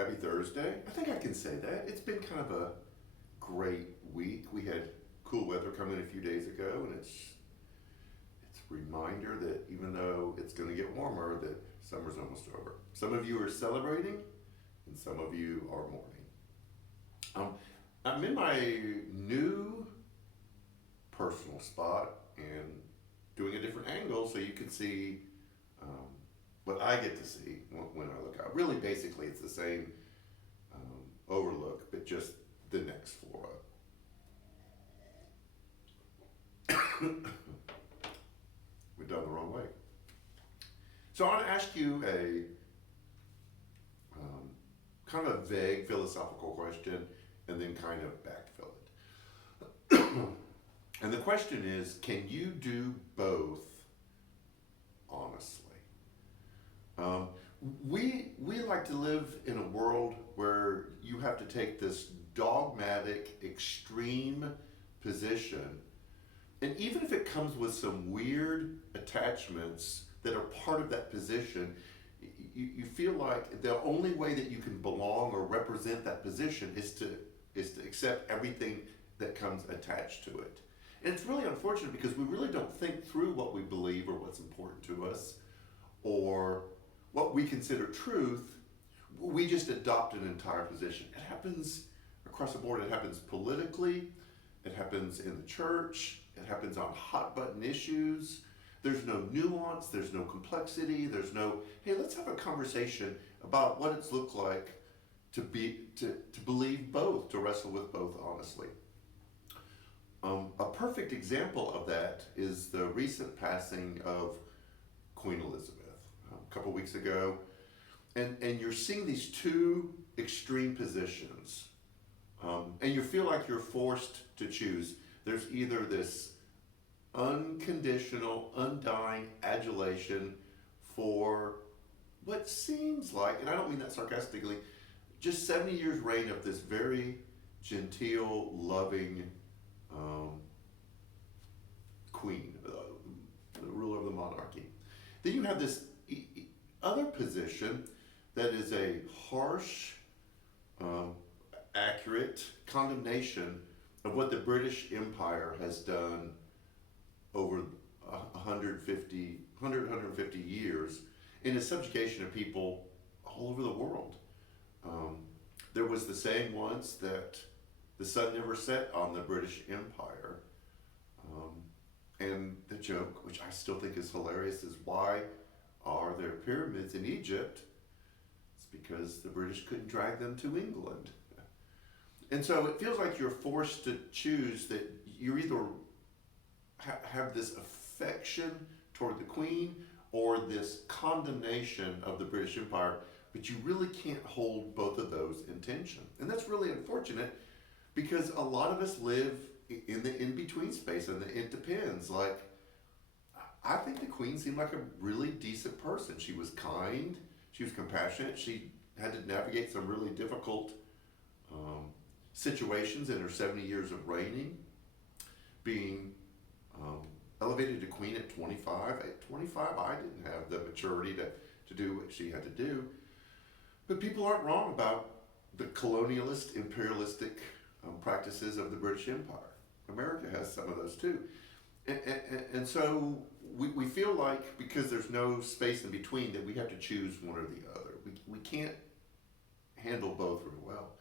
Happy Thursday. I think I can say that. It's been kind of a great week. We had cool weather come in a few days ago, and it's a reminder that even though it's going to get warmer, that summer's almost over. Some of you are celebrating, and some of you are mourning. I'm in my new personal spot and doing a different angle so you can see um, what I get to see when I look out. Really, basically, it's the same overlook, but just the next floor up. We've done the wrong way. So I want to ask you a kind of a vague philosophical question and then kind of backfill it. And the question is, can you do both honestly? We like to live in a world where you have to take this dogmatic, extreme position, and even if it comes with some weird attachments that are part of that position, you feel like the only way that you can belong or represent that position is to accept everything that comes attached to it. And it's really unfortunate because we really don't think through what we believe or what's important to us or what we consider truth. We just adopt an entire position. It happens across the board. It happens politically. It happens in the church. It happens on hot button issues. There's no nuance. There's no complexity. There's no, hey, let's have a conversation about what it's looked like to believe both, to wrestle with both honestly. A perfect example of that is the recent passing of Queen Elizabeth a couple weeks ago. And you're seeing these two extreme positions. And you feel like you're forced to choose. There's either this unconditional, undying adulation for what seems like, and I don't mean that sarcastically, just 70 years reign of this very genteel, loving queen, the ruler of the monarchy. Then you have this other position that is a harsh, accurate condemnation of what the British Empire has done over 150 years in its subjugation of people all over the world. There was the saying once that the sun never set on the British Empire. And the joke, which I still think is hilarious, is why are there pyramids in Egypt? It's because the British couldn't drag them to England. And so it feels like you're forced to choose that you either have this affection toward the Queen or this condemnation of the British Empire, but you really can't hold both of those in tension. And that's really unfortunate because a lot of us live in the in-between space, and it depends. Like, I think the Queen seemed like a really decent person. She was kind, she was compassionate, she had to navigate some really difficult situations in her 70 years of reigning, being elevated to queen at 25. At 25, I didn't have the maturity to do what she had to do. But people aren't wrong about the colonialist, imperialistic practices of the British Empire. America has some of those too. And so we feel like because there's no space in between that we have to choose one or the other. We can't handle both very well.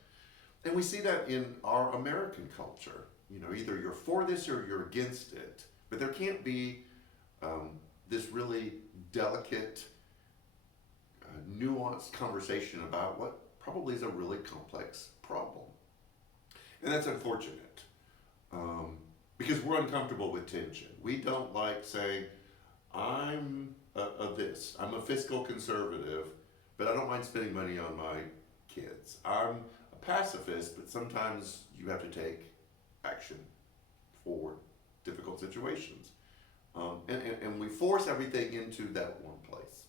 And we see that in our American culture. You know, either you're for this or you're against it. But there can't be this really delicate, nuanced conversation about what probably is a really complex problem. And that's unfortunate because we're uncomfortable with tension. We don't like saying, I'm I'm a fiscal conservative, but I don't mind spending money on my kids. I'm a pacifist, but sometimes you have to take action for difficult situations. And we force everything into that one place.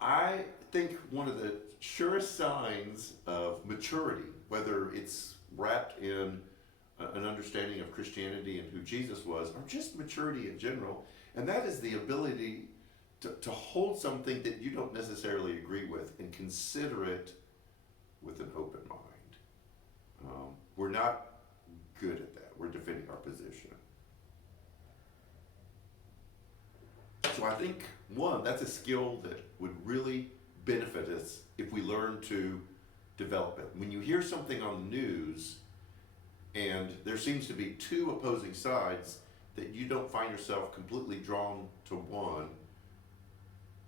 I think one of the surest signs of maturity, whether it's wrapped in an understanding of Christianity and who Jesus was, or just maturity in general, and that is the ability to hold something that you don't necessarily agree with and consider it with an open mind. We're not good at that. We're defending our position. So I think, one, that's a skill that would really benefit us if we learn to develop it. When you hear something on the news and there seems to be two opposing sides, that you don't find yourself completely drawn to one,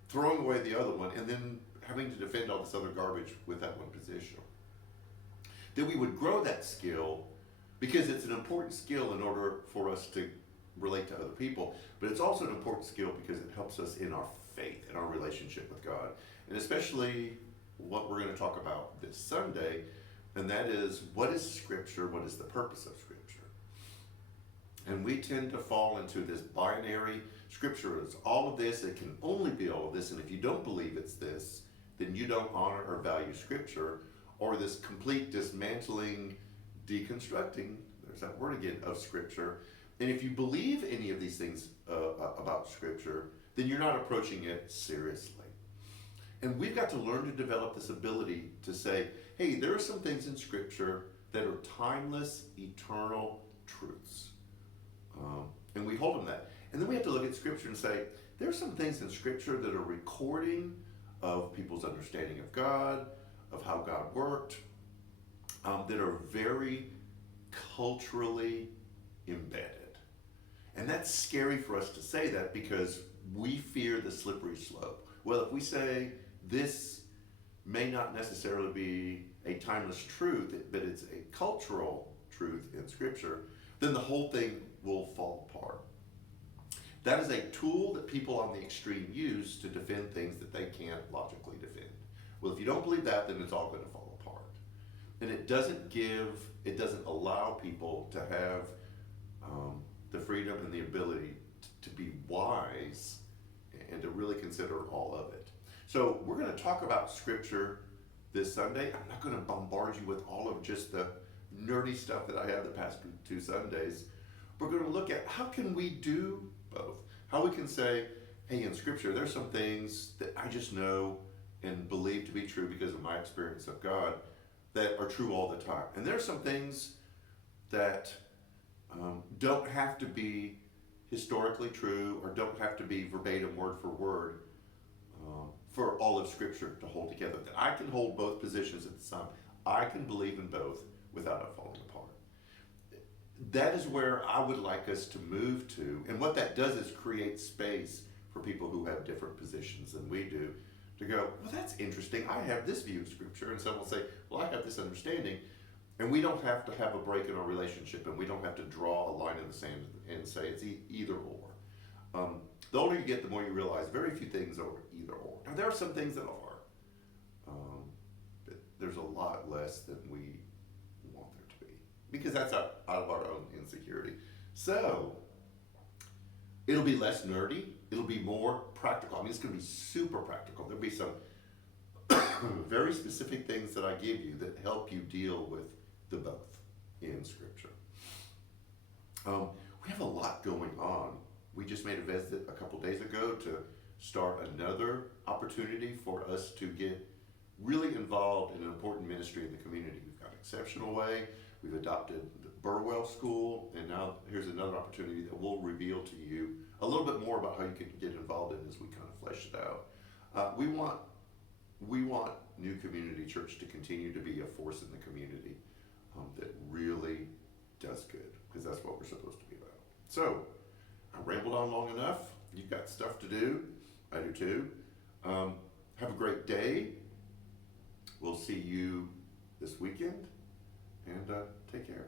throwing away the other one, and then having to defend all this other garbage with that one position. That we would grow that skill, because it's an important skill in order for us to relate to other people, but it's also an important skill because it helps us in our faith, in our relationship with God. And especially what we're going to talk about this Sunday, and that is, what is Scripture? What is the purpose of Scripture? And we tend to fall into this binary. Scripture is all of this, it can only be all of this, and if you don't believe it's this, then you don't honor or value Scripture, or this complete dismantling, deconstructing, there's that word again, of Scripture. And if you believe any of these things about Scripture, then you're not approaching it seriously. And we've got to learn to develop this ability to say, hey, there are some things in Scripture that are timeless, eternal truths. And we hold them that. And then we have to look at Scripture and say, there are some things in Scripture that are recording of people's understanding of God, of how God worked, that are very culturally embedded. And that's scary for us to say that because we fear the slippery slope. Well, if we say this may not necessarily be a timeless truth, but it's a cultural truth in Scripture, then the whole thing will fall apart. That is a tool that people on the extreme use to defend things that they can't logically defend. Well, if you don't believe that, then it's all going to fall apart. And it doesn't allow people to have the freedom and the ability to be wise and to really consider all of it. So we're going to talk about Scripture this Sunday. I'm not going to bombard you with all of just the nerdy stuff that I have the past 2 Sundays. We're going to look at how can we do both. How we can say, hey, in Scripture, there's some things that I just know and believe to be true because of my experience of God that are true all the time. And there's some things that don't have to be historically true or don't have to be verbatim word for word for all of Scripture to hold together. That I can hold both positions at the same time. I can believe in both without it falling apart. That is where I would like us to move to. And what that does is create space for people who have different positions than we do to go, well, that's interesting. I have this view of Scripture. And someone will say, well, I have this understanding. And we don't have to have a break in our relationship, and we don't have to draw a line in the sand and say it's either or. The older you get, the more you realize very few things are either or. Now, there are some things that are, but there's a lot less than we want there to be, because that's out of our own insecurity. So, it'll be less nerdy. It'll be more practical. I mean, it's going to be super practical. There'll be some very specific things that I give you that help you deal with the both in Scripture. We have a lot going on. We just made a visit a couple days ago to start another opportunity for us to get really involved in an important ministry in the community. We've got Exceptional Way, we've adopted the Burwell School, and now here's another opportunity that we'll reveal to you a little bit more about how you can get involved in as we kind of flesh it out. We want New Community Church to continue to be a force in the community that really does good, because that's what we're supposed to be about. So, I rambled on long enough. You've got stuff to do. I do too. Have a great day. We'll see you this weekend, and take care.